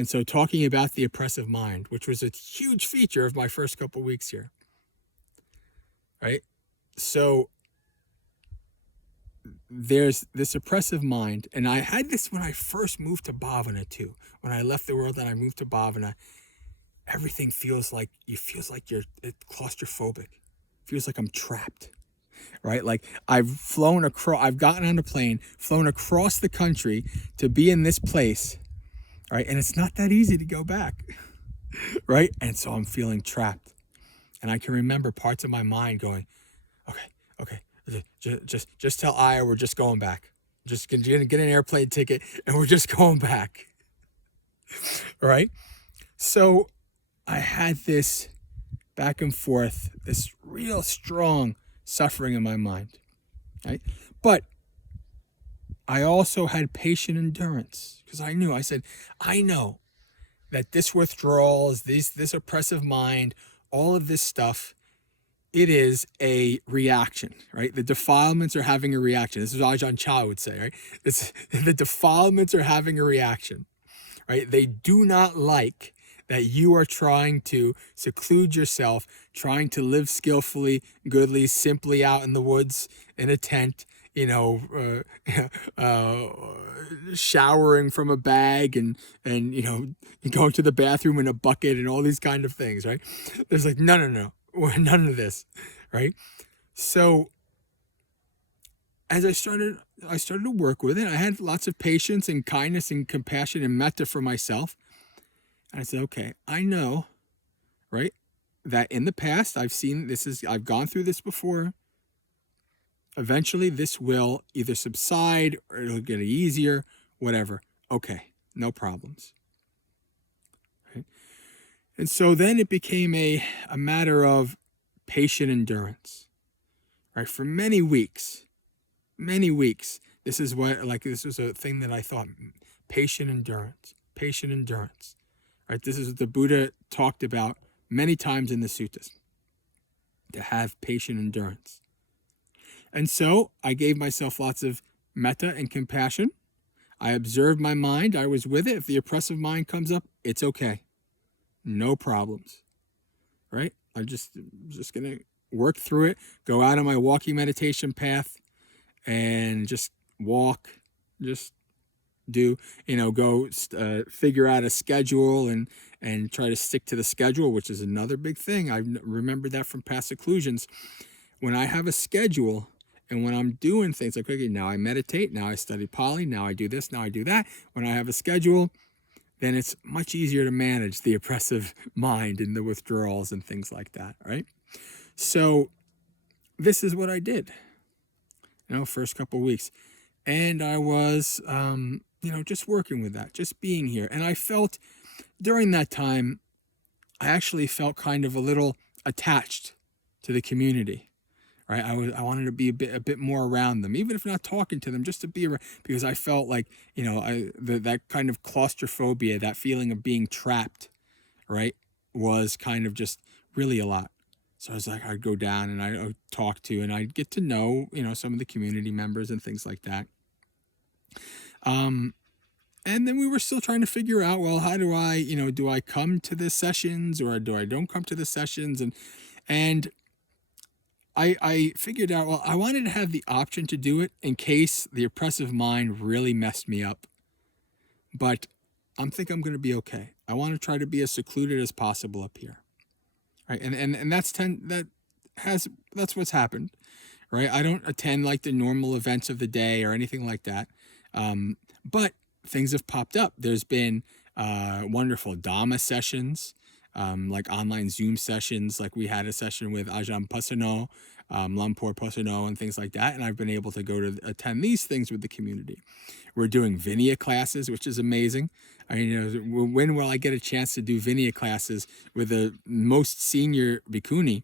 And so talking about the oppressive mind, which was a huge feature of my first couple weeks here, right? So there's this oppressive mind, and I had this when I first moved to Bhavana too. When I left the world and I moved to Bhavana, everything feels like you're claustrophobic. It feels like I'm trapped, right? Like I've gotten on a plane, flown across the country to be in this place, right? And it's not that easy to go back, right? And so I'm feeling trapped. And I can remember parts of my mind going, okay, just tell Aya we're just going back. Just gonna get an airplane ticket and we're just going back, right? So I had this back and forth, this real strong suffering in my mind, right? But I also had patient endurance because I know that this withdrawal, this oppressive mind, all of this stuff, it is a reaction, right? The defilements are having a reaction. This is what Ajahn Chah would say, right? The defilements are having a reaction, right? They do not like that you are trying to seclude yourself, trying to live skillfully, goodly, simply out in the woods in a tent, showering from a bag and going to the bathroom in a bucket and all these kind of things, right? There's like, no, none of this, right? So as I started to work with it, I had lots of patience and kindness and compassion and metta for myself. And I said, okay, I know, right, that in the past I've gone through this before. Eventually this will either subside or it'll get easier, whatever. Okay, no problems. Right? And so then it became a matter of patient endurance, right? For many weeks, this was a thing that I thought, patient endurance, right? This is what the Buddha talked about many times in the suttas, to have patient endurance. And so I gave myself lots of metta and compassion. I observed my mind. I was with it. If the oppressive mind comes up, it's okay. No problems, right? I'm just going to work through it, go out on my walking meditation path and just walk, just do, figure out a schedule and try to stick to the schedule, which is another big thing. I remember that from past occlusions. When I have a schedule and when I'm doing things like, okay, now I meditate, now I study Pali, now I do this, now I do that. When I have a schedule, then it's much easier to manage the oppressive mind and the withdrawals and things like that, right? So this is what I did, first couple of weeks. And I was, just working with that, just being here. And I felt during that time, I actually felt kind of a little attached to the community, right? I wanted to be a bit more around them, even if not talking to them, just to be around, because I felt like, that kind of claustrophobia, that feeling of being trapped, right, was kind of just really a lot. So I was like, I'd go down and I'd talk to, and I'd get to know, some of the community members and things like that. And then we were still trying to figure out, well, how do I, do I come to the sessions or do I don't come to the sessions? And I figured out, well, I wanted to have the option to do it in case the oppressive mind really messed me up. But I think I'm going to be okay. I want to try to be as secluded as possible up here. Right. And that's what's happened. Right. I don't attend like the normal events of the day or anything like that. But things have popped up. There's been wonderful Dhamma sessions, like online Zoom sessions. Like we had a session with Ajahn Pasano, Lampur Pasano and things like that. And I've been able to go to attend these things with the community. We're doing Vinaya classes, which is amazing. I mean, when will I get a chance to do Vinaya classes with the most senior bhikkhuni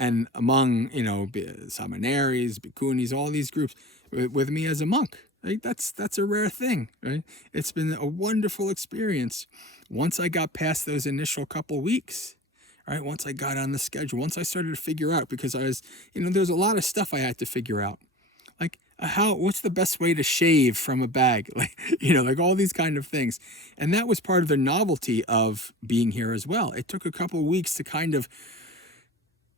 and among, Samanneris, bhikkhunis, all these groups with me as a monk? Right? That's a rare thing, right? It's been a wonderful experience. Once I got past those initial couple weeks, right? Once I got on the schedule, once I started to figure out, because I was, there's a lot of stuff I had to figure out. Like, what's the best way to shave from a bag? Like, like all these kind of things. And that was part of the novelty of being here as well. It took a couple of weeks to kind of,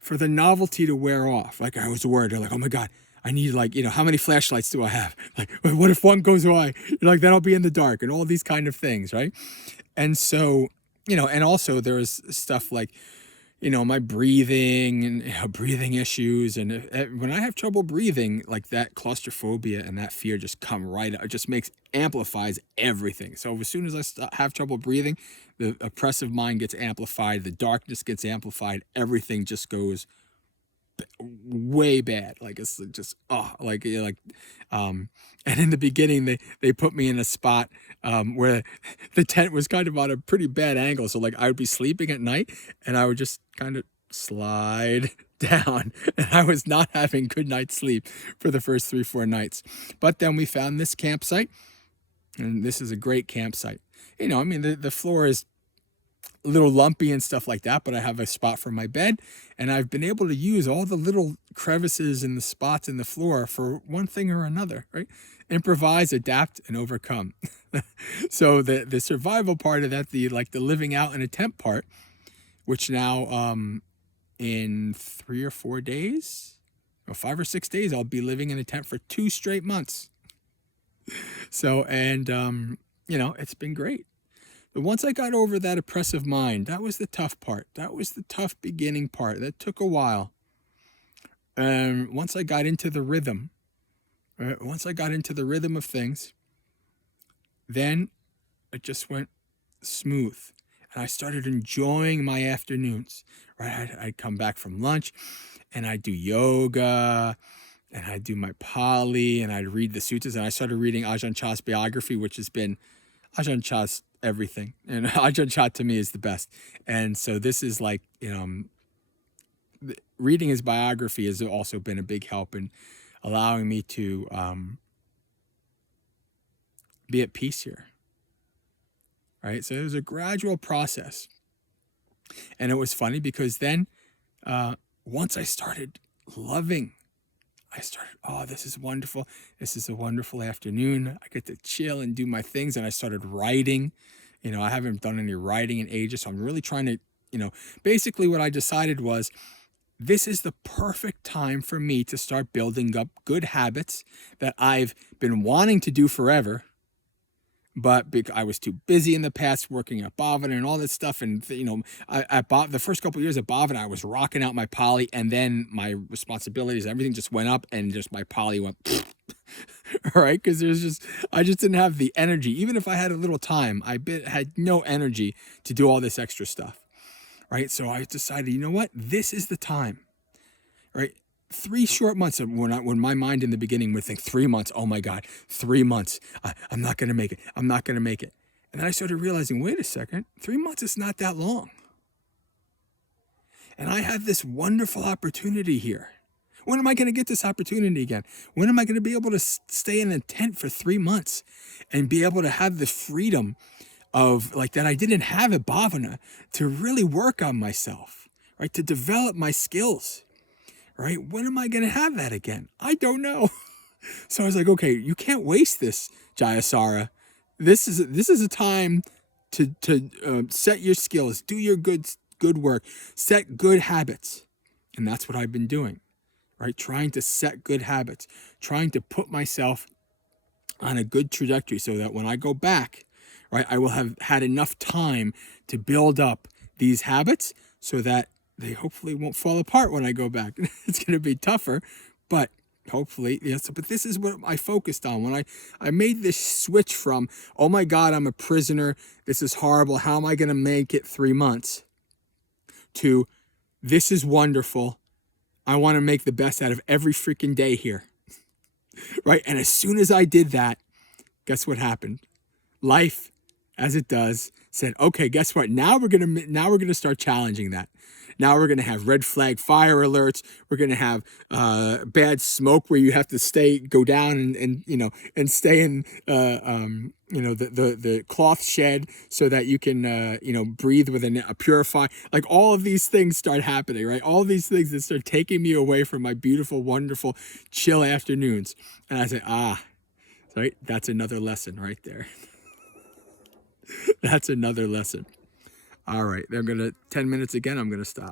for the novelty to wear off. Like I was worried, like, oh my God, I need like, how many flashlights do I have? Like, what if one goes away? Like, then I'll be in the dark and all these kind of things, right? And so, and also there was stuff like, my breathing and breathing issues. And when I have trouble breathing, like that claustrophobia and that fear just come right out. It just amplifies everything. So as soon as I have trouble breathing, the oppressive mind gets amplified, the darkness gets amplified, everything just goes way bad. Like it's just, and in the beginning they put me in a spot where the tent was kind of on a pretty bad angle, so like I would be sleeping at night and I would just kind of slide down, and I was not having good night's sleep for the first 3-4 nights. But then we found this campsite, and this is a great campsite. The floor is a little lumpy and stuff like that, but I have a spot for my bed, and I've been able to use all the little crevices and the spots in the floor for one thing or another, right? Improvise, adapt, and overcome. So the survival part of that, the living out in a tent part, which now in 3 or 4 days, or 5 or 6 days, I'll be living in a tent for 2 straight months. So, and it's been great. But once I got over that oppressive mind, that was the tough part. That was the tough beginning part. That took a while. And once I got into the rhythm, once I got into the rhythm of things, then it just went smooth. And I started enjoying my afternoons, right? I'd come back from lunch and I'd do yoga and I'd do my Pali and I'd read the sutras. And I started reading Ajahn Chah's biography, which has been Ajahn Chah's everything. And Ajahn Chah to me is the best. And so this is like, reading his biography has also been a big help in allowing me to be at peace here. Right? So it was a gradual process. And it was funny because then once I started loving, oh, this is wonderful. This is a wonderful afternoon. I get to chill and do my things. And I started writing. I haven't done any writing in ages. So I'm really trying to, basically what I decided was this is the perfect time for me to start building up good habits that I've been wanting to do forever. But because I was too busy in the past working at Bhavana and all this stuff. And, the first couple of years at Bhavana, I was rocking out my Pali, and then my responsibilities, everything just went up and just my Pali went, all right? Because I just didn't have the energy. Even if I had a little time, I had no energy to do all this extra stuff, right? So I decided, you know what? This is the time, right? 3 short months when my mind in the beginning would think 3 months, oh my God, 3 months, I'm not going to make it. I'm not going to make it. And then I started realizing, wait a second, 3 months is not that long. And I have this wonderful opportunity here. When am I going to get this opportunity again? When am I going to be able to stay in a tent for 3 months and be able to have the freedom of like that I didn't have at Bhavana to really work on myself, right? To develop my skills. Right? When am I going to have that again? I don't know. So I was like, okay, you can't waste this, Jayasara. This is a time to set your skills, do your good work, set good habits. And that's what I've been doing, right? Trying to set good habits, trying to put myself on a good trajectory so that when I go back, right, I will have had enough time to build up these habits so that they hopefully won't fall apart when I go back. It's going to be tougher, but hopefully, yes. But this is what I focused on when I made this switch from, oh my God, I'm a prisoner. This is horrible. How am I going to make it 3 months? To, this is wonderful. I want to make the best out of every freaking day here. Right? And as soon as I did that, guess what happened? Life, as it does, said, okay, guess what? Now we're gonna start challenging that. Now we're going to have red flag fire alerts. We're going to have bad smoke where you have to go down and stay in the cloth shed so that you can breathe with a purifier. Like all of these things start happening, right? All of these things that start taking me away from my beautiful, wonderful, chill afternoons. And I say, right, that's another lesson right there. That's another lesson. All right, 10 minutes again, I'm gonna stop.